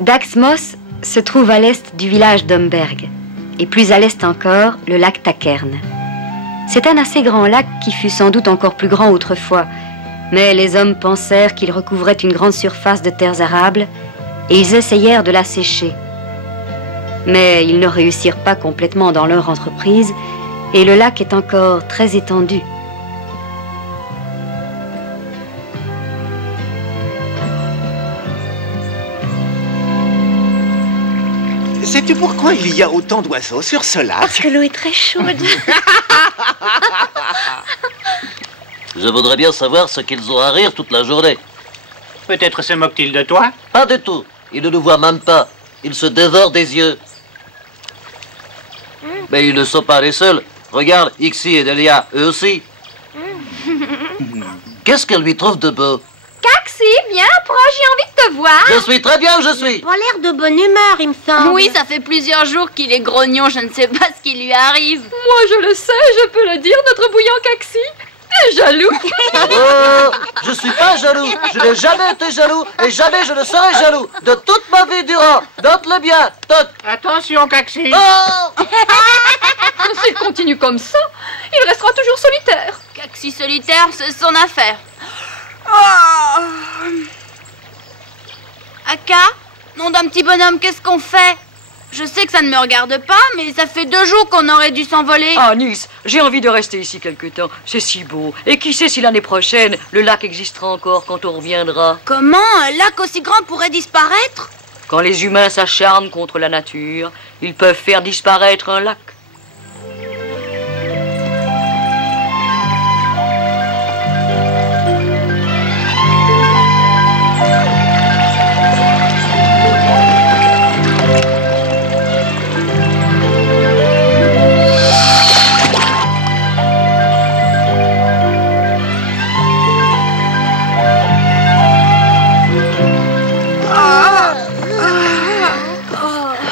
Daxmos se trouve à l'est du village d'Omberg, et plus à l'est encore, le lac Takern. C'est un assez grand lac qui fut sans doute encore plus grand autrefois, mais les hommes pensèrent qu'il recouvrait une grande surface de terres arables, et ils essayèrent de la sécher. Mais ils ne réussirent pas complètement dans leur entreprise, et le lac est encore très étendu. Sais-tu pourquoi il y a autant d'oiseaux sur ce lac? Parce que l'eau est très chaude. Je voudrais bien savoir ce qu'ils ont à rire toute la journée. Peut-être se moquent-ils de toi? Pas du tout. Ils ne nous voient même pas. Ils se dévorent des yeux. Mais ils ne sont pas les seuls. Regarde, Ixi et Delia, eux aussi. Qu'est-ce qu'elle lui trouve de beau? Caxi, viens, proche, j'ai envie de te voir. Je suis très bien où je suis. Il a l'air de bonne humeur, il me semble. Oui, ça fait plusieurs jours qu'il est grognon, je ne sais pas ce qui lui arrive. Moi, je le sais, je peux le dire, notre bouillant Caxi est jaloux. Oh, je suis pas jaloux. Je n'ai jamais été jaloux et jamais je ne serai jaloux. De toute ma vie durant. Note-le bien. Note. Attention, Caxi. Oh! S'il continue comme ça, il restera toujours solitaire. Caxi solitaire, c'est son affaire. Aka, nom d'un petit bonhomme, qu'est-ce qu'on fait? Je sais que ça ne me regarde pas, mais ça fait 2 jours qu'on aurait dû s'envoler. Ah, Nils, j'ai envie de rester ici quelque temps. C'est si beau. Et qui sait si l'année prochaine, le lac existera encore quand on reviendra. Comment un lac aussi grand pourrait disparaître? Quand les humains s'acharnent contre la nature, ils peuvent faire disparaître un lac.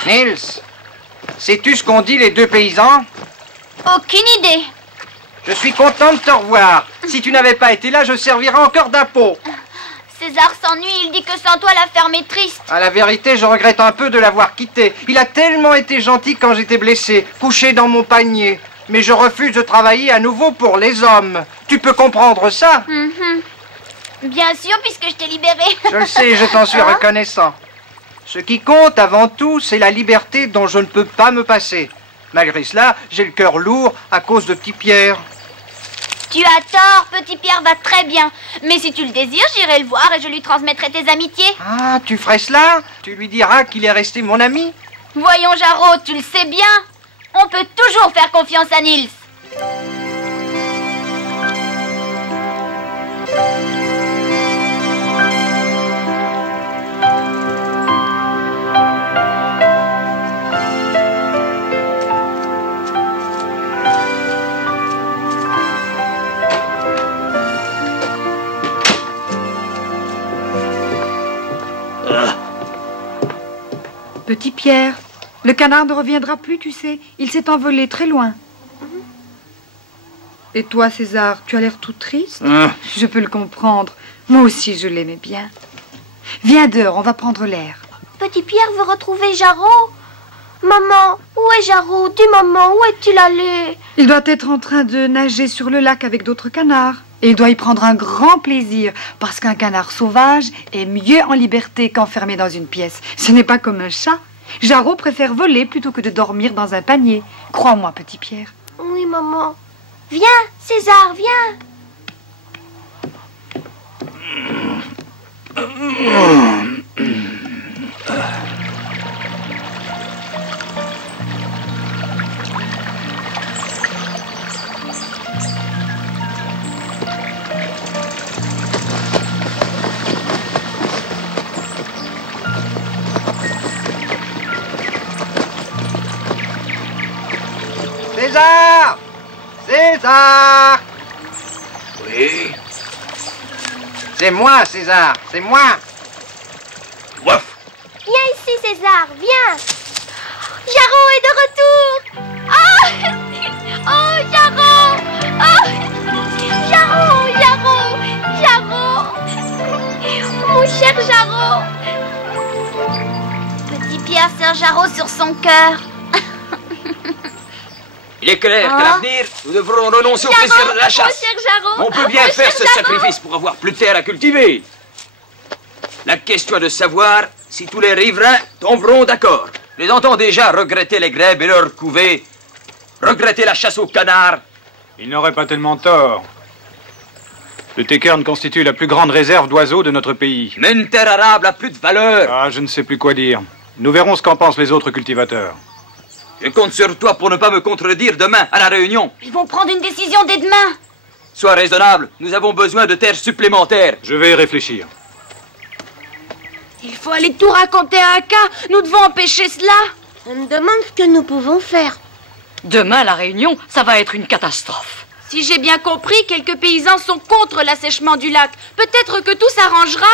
Nils, sais-tu ce qu'ont dit les 2 paysans? Aucune idée. Je suis content de te revoir. Si tu n'avais pas été là, je servirais encore d'impôt. César s'ennuie, il dit que sans toi la ferme est triste. À la vérité, je regrette un peu de l'avoir quitté. Il a tellement été gentil quand j'étais blessé, couché dans mon panier. Mais je refuse de travailler à nouveau pour les hommes. Tu peux comprendre ça? Bien sûr, puisque je t'ai libéré. Je le sais, je t'en suis reconnaissant. Ce qui compte avant tout, c'est la liberté dont je ne peux pas me passer. Malgré cela, j'ai le cœur lourd à cause de Petit Pierre. Tu as tort, Petit Pierre va très bien. Mais si tu le désires, j'irai le voir et je lui transmettrai tes amitiés. Ah, tu ferais cela? Tu lui diras qu'il est resté mon ami? Voyons, Jarot, tu le sais bien. On peut toujours faire confiance à Nils. Petit Pierre, le canard ne reviendra plus, tu sais. Il s'est envolé très loin. Et toi, César, tu as l'air tout triste. Je peux le comprendre. Moi aussi, je l'aimais bien. Viens dehors, on va prendre l'air. Petit Pierre veut retrouver Jarot. Maman, où est Jarot? Dis maman, où est-il allé? Il doit être en train de nager sur le lac avec d'autres canards. Et il doit y prendre un grand plaisir, parce qu'un canard sauvage est mieux en liberté qu'enfermé dans une pièce. Ce n'est pas comme un chat. Jarot préfère voler plutôt que de dormir dans un panier. Crois-moi, petit Pierre. Oui, maman. Viens, César, viens. César! César! Oui? C'est moi, César, c'est moi! Waf! Viens ici, César, viens. Jarot est de retour. Oh, oh, Jarot. Oh, Jarot, Jarot, Jarot. Mon cher Jarot. à Sir Jarreau sur son cœur. Il est clair qu'à l'avenir, nous devrons renoncer au plaisir de la chasse. Sir Jarreau, On peut bien faire ce sacrifice pour avoir plus de terre à cultiver. La question est de savoir si tous les riverains tomberont d'accord. Les entends déjà regretter les grèbes et leurs couvées, regretter la chasse aux canards. Il n'aurait pas tellement tort. Le Tekern constitue la plus grande réserve d'oiseaux de notre pays. Mais une terre arable a plus de valeur. Ah, je ne sais plus quoi dire. Nous verrons ce qu'en pensent les autres cultivateurs. Je compte sur toi pour ne pas me contredire demain à la réunion. Ils vont prendre une décision dès demain. Sois raisonnable, nous avons besoin de terres supplémentaires. Je vais y réfléchir. Il faut aller tout raconter à Aka. Nous devons empêcher cela. On me demande ce que nous pouvons faire. Demain, la réunion, ça va être une catastrophe. Si j'ai bien compris, quelques paysans sont contre l'assèchement du lac. Peut-être que tout s'arrangera.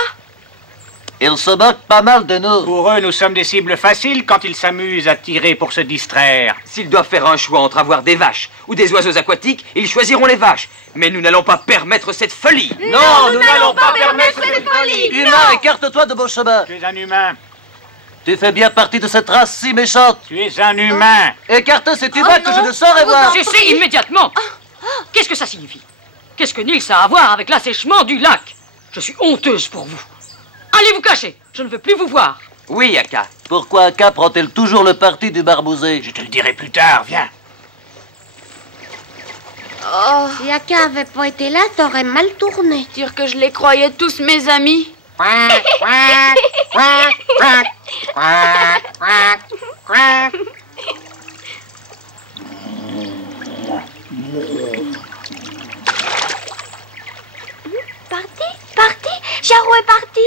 Ils se moquent pas mal de nous. Pour eux, nous sommes des cibles faciles quand ils s'amusent à tirer pour se distraire. S'ils doivent faire un choix entre avoir des vaches ou des oiseaux aquatiques, ils choisiront les vaches. Mais nous n'allons pas permettre cette folie. Non, nous n'allons pas permettre cette folie. Humain, écarte-toi de mon chemin. Tu es un humain. Tu fais bien partie de cette race si méchante. Tu es un humain. Écarte cet humain que je ne saurais voir. Cessez immédiatement. Qu'est-ce que ça signifie? Qu'est-ce que Nils a à voir avec l'assèchement du lac? Je suis honteuse pour vous. Allez vous cacher, je ne veux plus vous voir. Oui, Aka. Pourquoi Aka prend-elle toujours le parti du barbouzé? Je te le dirai plus tard, viens. Si Aka avait pas été là, t'aurais mal tourné. Dire que je les croyais tous mes amis. Parti? Jarreau est parti.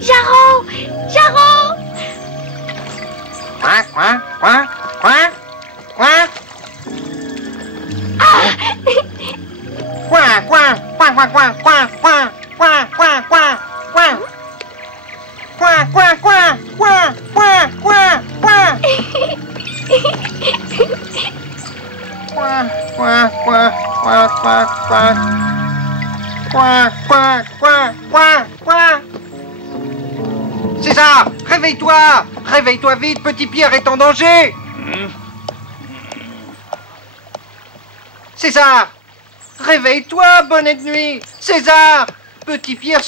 Jarreau! César, réveille-toi! Réveille-toi vite, Petit Pierre est en danger! César! Réveille-toi, bonne nuit! César! Petit Pierre